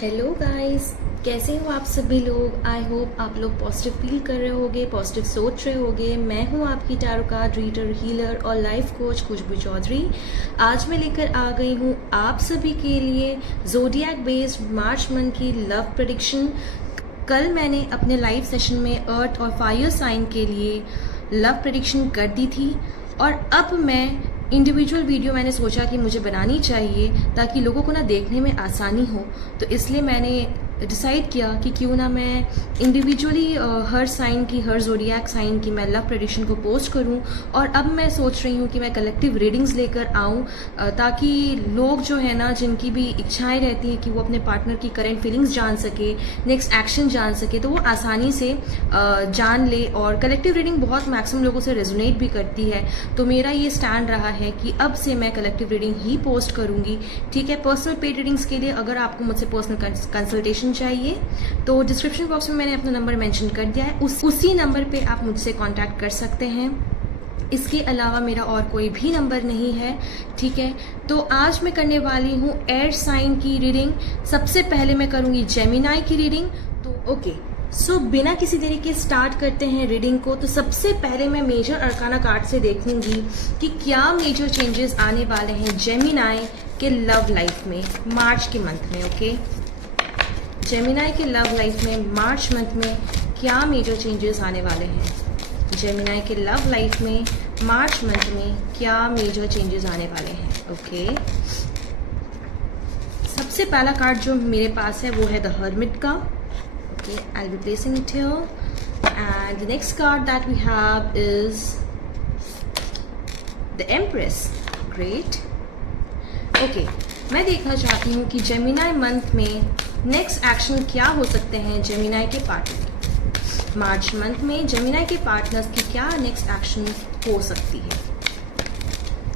Hello guys, कैसे हो आप सभी लोग। आई होप आप लोग पॉजिटिव फील कर रहे होगे, पॉजिटिव सोच रहे होगे। मैं हूं आपकी टैरो कार्ड रीडर, हीलर और लाइफ कोच खुशबू चौधरी। आज मैं लेकर आ गई हूं आप सभी के लिए ज़ोडिएक बेस्ड मार्च मंथ की लव प्रेडिक्शन। कल मैंने अपने लाइव सेशन में अर्थ और फायर साइन के लिए लव प्रेडिक्शन कर दी थी और अब मैं इंडिविजुअल वीडियो मैंने सोचा कि मुझे बनानी चाहिए ताकि लोगों को ना देखने में आसानी हो। तो इसलिए मैंने डिसाइड किया कि क्यों ना मैं इंडिविजुअली हर साइन की, हर ज़ोडिएक साइन की मैं लव प्रेडिक्शन को पोस्ट करूं। और अब मैं सोच रही हूं कि मैं कलेक्टिव रीडिंग्स लेकर आऊं ताकि लोग जो है ना, जिनकी भी इच्छाएं रहती हैं कि वो अपने पार्टनर की करेंट फीलिंग्स जान सके, नेक्स्ट एक्शन जान सके, तो वो आसानी से जान ले। और कलेक्टिव रीडिंग बहुत मैक्सिमम लोगों से रेजोनेट भी करती है, तो मेरा ये स्टैंड रहा है कि अब से मैं कलेक्टिव रीडिंग ही पोस्ट करूंगी। ठीक है, पर्सनल पेड रीडिंग्स के लिए अगर आपको मुझसे पर्सनल कंसल्टेशन चाहिए तो डिस्क्रिप्शन बॉक्स में मैंने अपना नंबर मेंशन कर दिया है, उसी नंबर पे आप मुझसे कांटेक्ट कर सकते हैं। इसके अलावा मेरा और कोई भी नंबर नहीं है। ठीक है, तो आज मैं करने वाली हूँ एयर साइन की रीडिंग। सबसे पहले मैं करूंगी जेमिनाई की रीडिंग। तो ओके, सो बिना किसी देरी के स्टार्ट करते हैं रीडिंग को। तो सबसे पहले मैं मेजर अरकाना कार्ड से देखूंगी कि क्या मेजर चेंजेस आने वाले हैं जेमिनाई के लव लाइफ में मार्च के मंथ में। ओके, जेमिनाई के लव लाइफ में मार्च मंथ में क्या मेजर चेंजेस आने वाले हैं। जेमिनाई के लव लाइफ में मार्च मंथ में क्या मेजर चेंजेस आने वाले हैं। ओके, सबसे पहला कार्ड जो मेरे पास है वो है द हर्मिट का। Okay, I will be placing it here and the next card that we have is the empress. Great. Okay, मैं देखना चाहती हूँ कि जेमिनाई मंथ में नेक्स्ट एक्शन क्या हो सकते हैं जेमिनाई के पार्टनर। मार्च मंथ में जेमिनाई के पार्टनर्स की क्या नेक्स्ट एक्शन हो सकती है।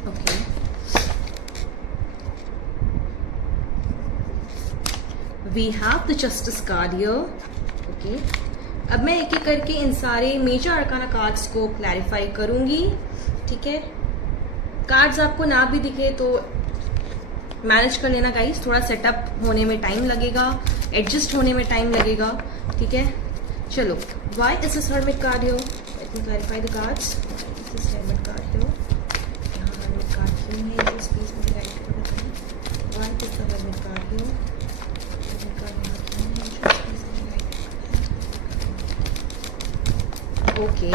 Okay, we have the justice card here. Okay, अब मैं एक एक करके इन सारे मेजर अरकाना कार्ड्स को क्लैरिफाई करूंगी। ठीक है, कार्ड्स आपको ना भी दिखे तो मैनेज कर लेना गाइस, थोड़ा सेटअप होने में टाइम लगेगा, एडजस्ट होने में टाइम लगेगा। ठीक है, चलो। Why is this hermit card here? Let me clarify the cards. This hermit card here, यहाँ हर्मिट कार्ड क्यों है? दिस प्लीज मुझे राइट कर बताएं। Why is the hermit card here? Hermit card यहाँ क्यों है? प्लीज मुझे राइट। ओके,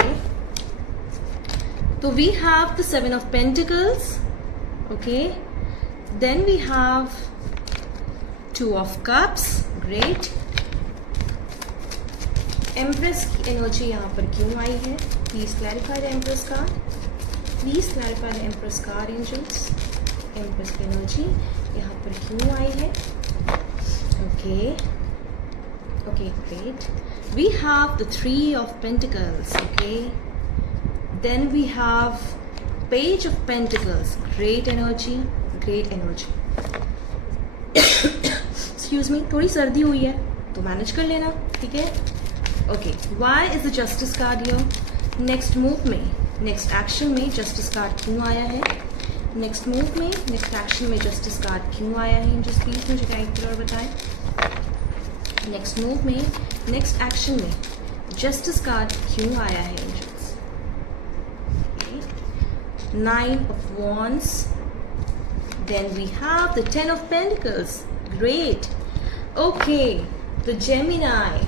तो we have the 7 of Pentacles. Okay, then we have 2 of Cups. Great. Empress की एनर्जी यहाँ पर क्यों आई है? Please clarify the empress card. Please clarify the empress card angels. Empress की एनर्जी यहाँ पर क्यों आई है? Okay okay, great. We have the 3 of Pentacles. Okay, then we have Page of Pentacles. Great energy, great energy. Excuse me, थोड़ी सर्दी हुई है तो मैनेज कर लेना। ठीक है, okay. Why is the Justice card here? Next move में, नेक्स्ट एक्शन में जस्टिस कार्ड क्यों आया है? नेक्स्ट मूव में, नेक्स्ट एक्शन में जस्टिस कार्ड क्यों आया है? जस्ट प्लीज मुझे गाइड करो और बताएं। नेक्स्ट मूव में, नेक्स्ट एक्शन में जस्टिस कार्ड क्यों आया है? 9 of Wands. Then we have the 10 of Pentacles. Great. Okay, the Gemini.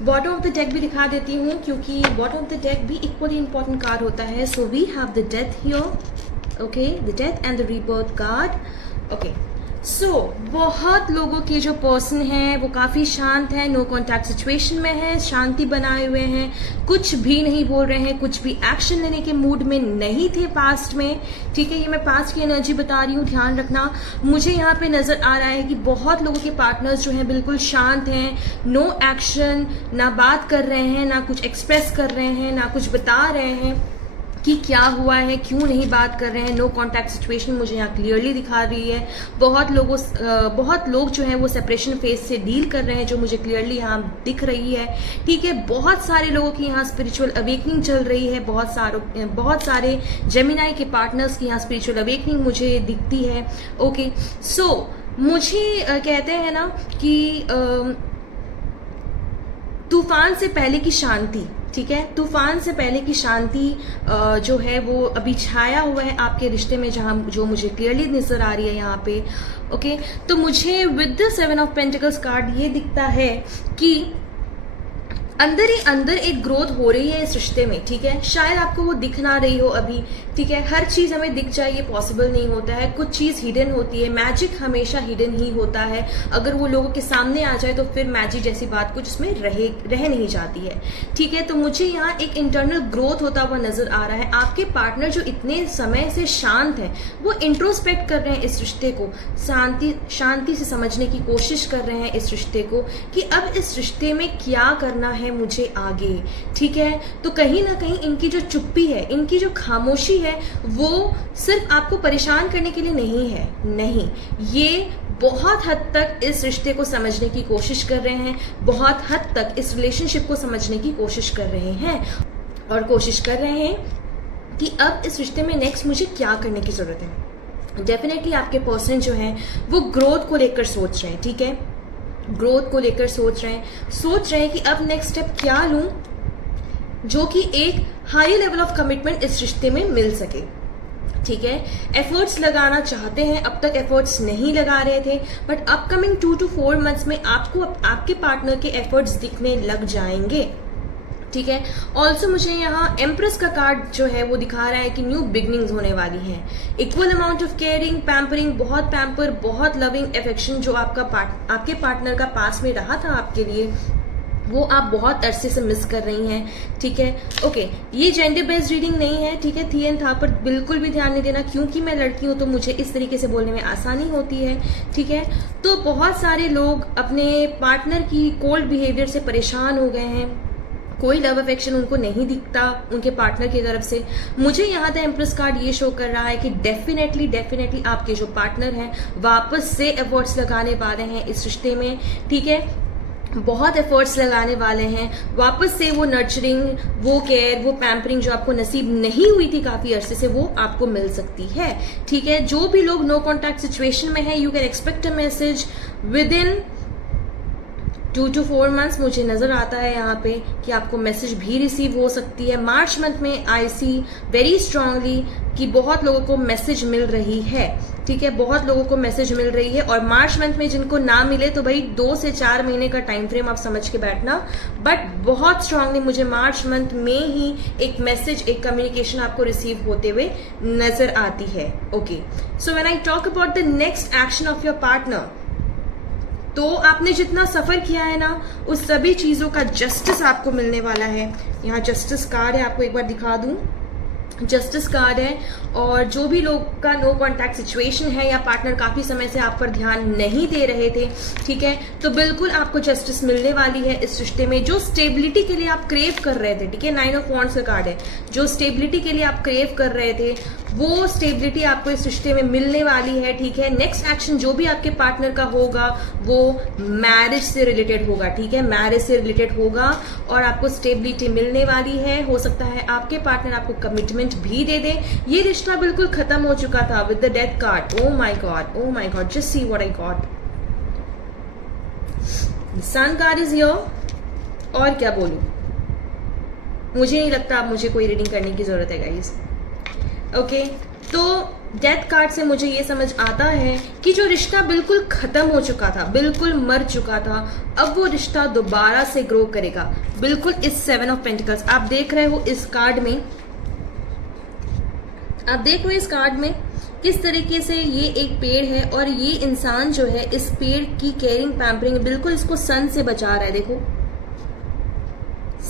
Bottom of the deck भी दिखा देती हूँ क्योंकि बॉटम ऑफ द डेक भी इक्वली इंपॉर्टेंट कार्ड होता है। So we have the death here. Okay, the death and the rebirth card. Okay, so बहुत लोगों के जो पर्सन हैं वो काफ़ी शांत हैं, नो कॉन्टैक्ट सिचुएशन में है, शांति बनाए हुए हैं, कुछ भी नहीं बोल रहे हैं, कुछ भी एक्शन लेने के मूड में नहीं थे पास्ट में। ठीक है, ये मैं पास्ट की एनर्जी बता रही हूँ, ध्यान रखना। मुझे यहाँ पे नज़र आ रहा है कि बहुत लोगों के पार्टनर्स जो हैं बिल्कुल शांत हैं, नो एक्शन, ना बात कर रहे हैं, ना कुछ एक्सप्रेस कर रहे हैं, ना कुछ बता रहे हैं कि क्या हुआ है, क्यों नहीं बात कर रहे हैं। नो कॉन्टैक्ट सिचुएशन मुझे यहाँ क्लियरली दिखा रही है। बहुत लोग जो हैं वो सेपरेशन फेज से डील कर रहे हैं, जो मुझे क्लियरली यहाँ दिख रही है। ठीक है, बहुत सारे लोगों की यहाँ स्पिरिचुअल अवेकनिंग चल रही है। बहुत सारे जेमिनाई के पार्टनर्स की यहाँ स्पिरिचुअल अवेकनिंग मुझे दिखती है। ओके, सो मुझे कहते हैं ना कि तूफान से पहले की शांति, ठीक है, तूफान से पहले की शांति जो है वो अभी छाया हुआ है आपके रिश्ते में, जहां जो मुझे क्लियरली नजर आ रही है यहाँ पे। ओके, तो मुझे with the 7 of pentacles card ये दिखता है कि अंदर ही अंदर एक ग्रोथ हो रही है इस रिश्ते में, ठीक है। शायद आपको वो दिख ना रही हो अभी, ठीक है। हर चीज हमें दिख जाए ये पॉसिबल नहीं होता है, कुछ चीज हिडन होती है। मैजिक हमेशा हिडन ही होता है, अगर वो लोगों के सामने आ जाए तो फिर मैजिक जैसी बात कुछ उसमें रह नहीं जाती है, ठीक है। तो मुझे यहाँ एक इंटरनल ग्रोथ होता हुआ नजर आ रहा है। आपके पार्टनर जो इतने समय से शांत है, वो इंट्रोस्पेक्ट कर रहे हैं इस रिश्ते को, शांति से समझने की कोशिश कर रहे हैं इस रिश्ते को कि अब इस रिश्ते में क्या करना है मुझे आगे, ठीक है। तो कहीं ना कहीं इनकी जो चुप्पी है, इनकी जो खामोशी है, वो सिर्फ आपको परेशान करने के लिए नहीं है, नहीं, ये बहुत हद तक इस रिश्ते को समझने की कोशिश कर रहे हैं, बहुत हद तक इस रिलेशनशिप को समझने की कोशिश कर रहे हैं, और कोशिश कर रहे हैं कि अब इस रिश्ते में नेक्स्ट मुझे क्या करने की जरूरत है। डेफिनेटली आपके पर्सन जो है वो ग्रोथ को लेकर सोच रहे हैं, ठीक है, ग्रोथ को लेकर सोच रहे हैं कि अब नेक्स्ट स्टेप क्या लूं जो कि एक हाई लेवल ऑफ कमिटमेंट इस रिश्ते में मिल सके, ठीक है। एफर्ट्स लगाना चाहते हैं, अब तक एफर्ट्स नहीं लगा रहे थे, बट अपकमिंग 2 to 4 मंथ्स में आपको आपके पार्टनर के एफर्ट्स दिखने लग जाएंगे, ठीक है। ऑल्सो मुझे यहाँ एम्प्रेस का कार्ड जो है वो दिखा रहा है कि न्यू बिगनिंग्स होने वाली हैं। Equal amount of caring, pampering, बहुत पैम्पर, बहुत लविंग अफेक्शन जो आपके पार्टनर का पास में रहा था आपके लिए, वो आप बहुत अरसे से मिस कर रही हैं, ठीक है। ओके, ये जेंडर बेस्ड रीडिंग नहीं है, ठीक है। थी एंड था पर बिल्कुल भी ध्यान नहीं देना, क्योंकि मैं लड़की हूं तो मुझे इस तरीके से बोलने में आसानी होती है, ठीक है। तो बहुत सारे लोग अपने पार्टनर की कोल्ड बिहेवियर से परेशान हो गए हैं, कोई लव अफेक्शन उनको नहीं दिखता उनके पार्टनर की तरफ से। मुझे यहाँ द एम्प्रेस कार्ड ये शो कर रहा है कि डेफिनेटली आपके जो पार्टनर हैं वापस से एफर्ट्स लगाने वाले हैं इस रिश्ते में, ठीक है, बहुत एफर्ट्स लगाने वाले हैं वापस से। वो नर्चरिंग, वो केयर, वो पैम्परिंग जो आपको नसीब नहीं हुई थी काफी अरसे से, वो आपको मिल सकती है, ठीक है। जो भी लोग नो कॉन्टैक्ट सिचुएशन में है, you can expect a message with in 2 to 4 months. मुझे नजर आता है यहाँ पे कि आपको मैसेज भी रिसीव हो सकती है। मार्च मंथ में आई सी वेरी स्ट्रांगली कि बहुत लोगों को मैसेज मिल रही है, ठीक है, बहुत लोगों को मैसेज मिल रही है। और मार्च मंथ में जिनको ना मिले तो भाई 2 से 4 महीने का टाइम फ्रेम आप समझ के बैठना, बट बहुत स्ट्रांगली मुझे मार्च मंथ में ही एक मैसेज, एक कम्युनिकेशन आपको रिसीव होते हुए नजर आती है। Okay, so when I talk about the next action of your partner, तो आपने जितना सफर किया है ना, उस सभी चीजों का जस्टिस आपको मिलने वाला है। यहाँ जस्टिस कार्ड है, आपको एक बार दिखा दूं, जस्टिस कार्ड है। और जो भी लोग का नो कॉन्टैक्ट सिचुएशन है या पार्टनर काफी समय से आप पर ध्यान नहीं दे रहे थे, ठीक है, तो बिल्कुल आपको जस्टिस मिलने वाली है इस रिश्ते में। जो स्टेबिलिटी के लिए आप क्रेव कर रहे थे, ठीक है, 9 ऑफ वॉन्ड्स का कार्ड है, जो स्टेबिलिटी के लिए आप क्रेव कर रहे थे वो स्टेबिलिटी आपको इस रिश्ते में मिलने वाली है, ठीक है। नेक्स्ट एक्शन जो भी आपके पार्टनर का होगा वो मैरिज से रिलेटेड होगा, ठीक है, मैरिज से रिलेटेड होगा और आपको स्टेबिलिटी मिलने वाली है। हो सकता है आपके पार्टनर आपको कमिटमेंट भी दे दे। ये रिश्ता बिल्कुल खत्म हो चुका था with the death card. Oh my God, just see what I got. Sun card is here, और क्या बोलूं, मुझे नहीं लगता अब मुझे कोई रीडिंग करने की जरूरत है गाइस। ओके, तो डेथ कार्ड से मुझे ये समझ आता है कि जो रिश्ता बिल्कुल खत्म हो चुका था, बिल्कुल मर चुका था, अब वो रिश्ता दोबारा से ग्रो करेगा। बिल्कुल इस 7 ऑफ पेंटिकल्स आप देख रहे हो इस कार्ड में, आप देख रहे हो इस कार्ड में किस तरीके से ये एक पेड़ है और ये इंसान जो है इस पेड़ की केयरिंग, पैम्परिंग, बिल्कुल इसको सन से बचा रहा है। देखो,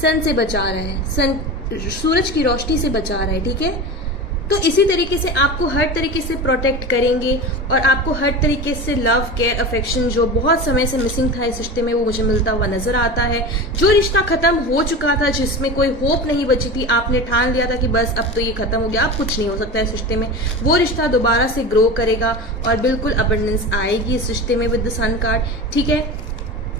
सन से बचा रहा है, सन सूरज की रोशनी से बचा रहा है, ठीक है। तो इसी तरीके से आपको हर तरीके से प्रोटेक्ट करेंगे और आपको हर तरीके से लव, केयर, अफेक्शन जो बहुत समय से मिसिंग था इस रिश्ते में, वो मुझे मिलता हुआ नजर आता है। जो रिश्ता खत्म हो चुका था, जिसमें कोई होप नहीं बची थी, आपने ठान लिया था कि बस अब तो ये खत्म हो गया, अब कुछ नहीं हो सकता इस रिश्ते में, वो रिश्ता दोबारा से ग्रो करेगा और बिल्कुल अबंडेंस आएगी इस रिश्ते में विद द सन कार्ड, ठीक है।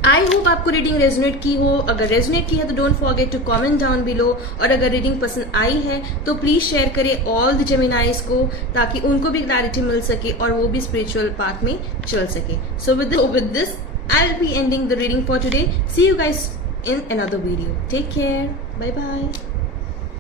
आई होप आपको रीडिंग रेजोनेट की हो। अगर रेजोनेट की है तो don't forget to comment down below, और अगर रीडिंग पसंद आई है तो प्लीज शेयर करें ऑल द जेमिनाइज को, ताकि उनको भी क्लैरिटी मिल सके और वो भी स्पिरिचुअल पाथ में चल सके। So with this I'll be ending the reading for today. See you guys in another video. Take care. Bye bye.